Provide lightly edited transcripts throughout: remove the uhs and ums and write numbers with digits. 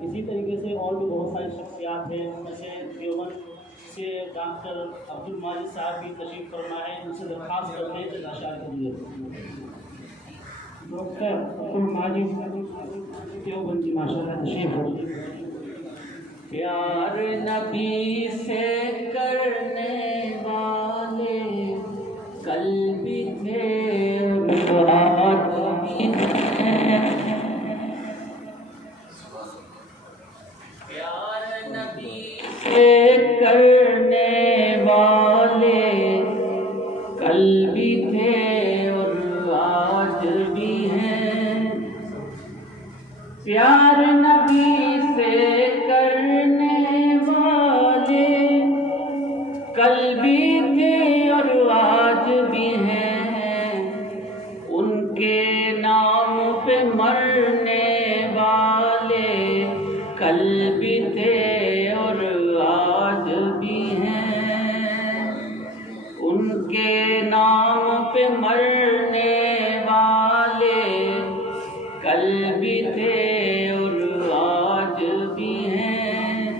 اسی طریقے سے اور بھی بہت ساری شخصیات ہیں، ان میں سے دیوبند سے ڈاکٹر عبد الماجد صاحب بھی تشریف فرما ہے، ان سے درخواست کرتے ہیں کہ اشعار کے لیے ڈاکٹر عبد الماجد دیوبندی ماشاء اللہ تشریف فرما۔ پیار نبی سے کرنے والے کل بھی تھے اور آج بھی ہیں، پیار نبی سے کرنے والے کل بھی تھے اور آج بھی ہیں، پیار نبی سے کرنے والے کل بھی تھے اور آج بھی ہیں، ان کے نام پہ مرنے والے کل بھی تھے اور آج بھی ہیں، ان کے نام پہ مرنے والے کل بھی تھے اور آج بھی ہیں،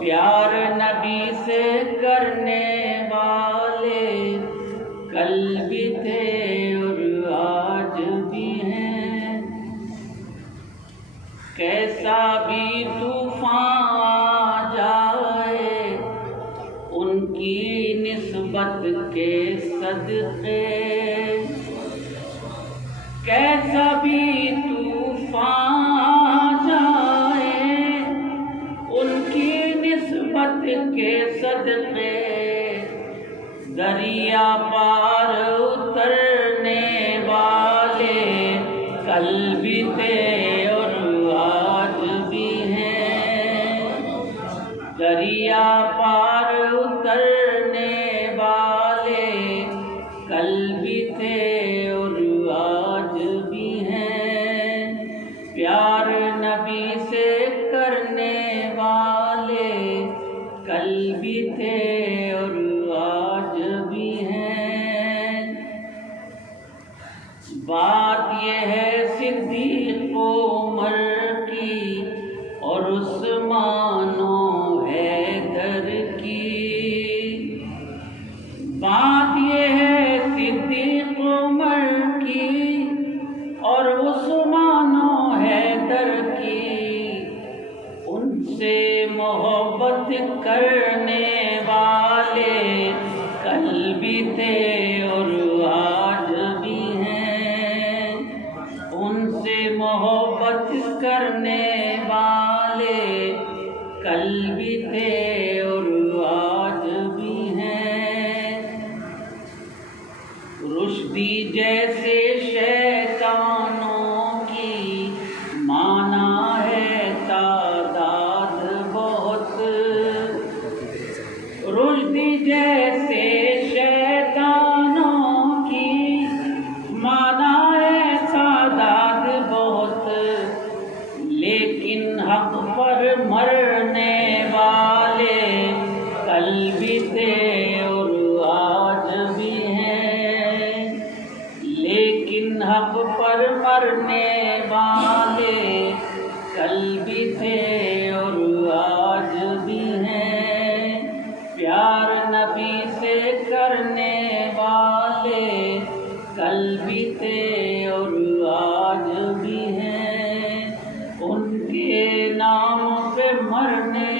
پیار نبی سے کرنے والے کل بھی تھے اور آج بھی ہیں، کیسا بھی طوفان آ جائے ان کی نسبت کے صدقے، کیسا بھی طوفان آ جائے ان کی نسبت کے صدقے، دریا پار اترنے والے کل بھی تھے اور آج بھی ہیں، دریا پار اترنے والے کل بھی تھے اور آج بھی ہیں، پیار نبی سے کرنے والے کل بھی تھے اور آج بھی ہیں، بات یہ ہے صدیق و عمر کی اور عثمان و حیدر کی، بات یہ ہے صدیق و عمر کی اور عثمان و حیدر کی، ان سے محبت کرنے والے کل بھی تھے اور آج بھی ہیں، ان سے محبت کرنے والے کل بھی تھے اور آج بھی ہیں، رشدی جیسے شیطانوں کی مانا ہے تعداد بہت، رشدی جیسے شیطانوں کی مانا ہے تعداد بہت، لیکن حق پر مرنے والے کل بھی تھے اور آج بھی ہیں، لیکن حق پر مرنے والے کل بھی تھے اور آج بھی ہیں، پیار نبی سے کرنے والے کل بھی تھے اور آج بھی ہیں، ان کے نام پہ مرنے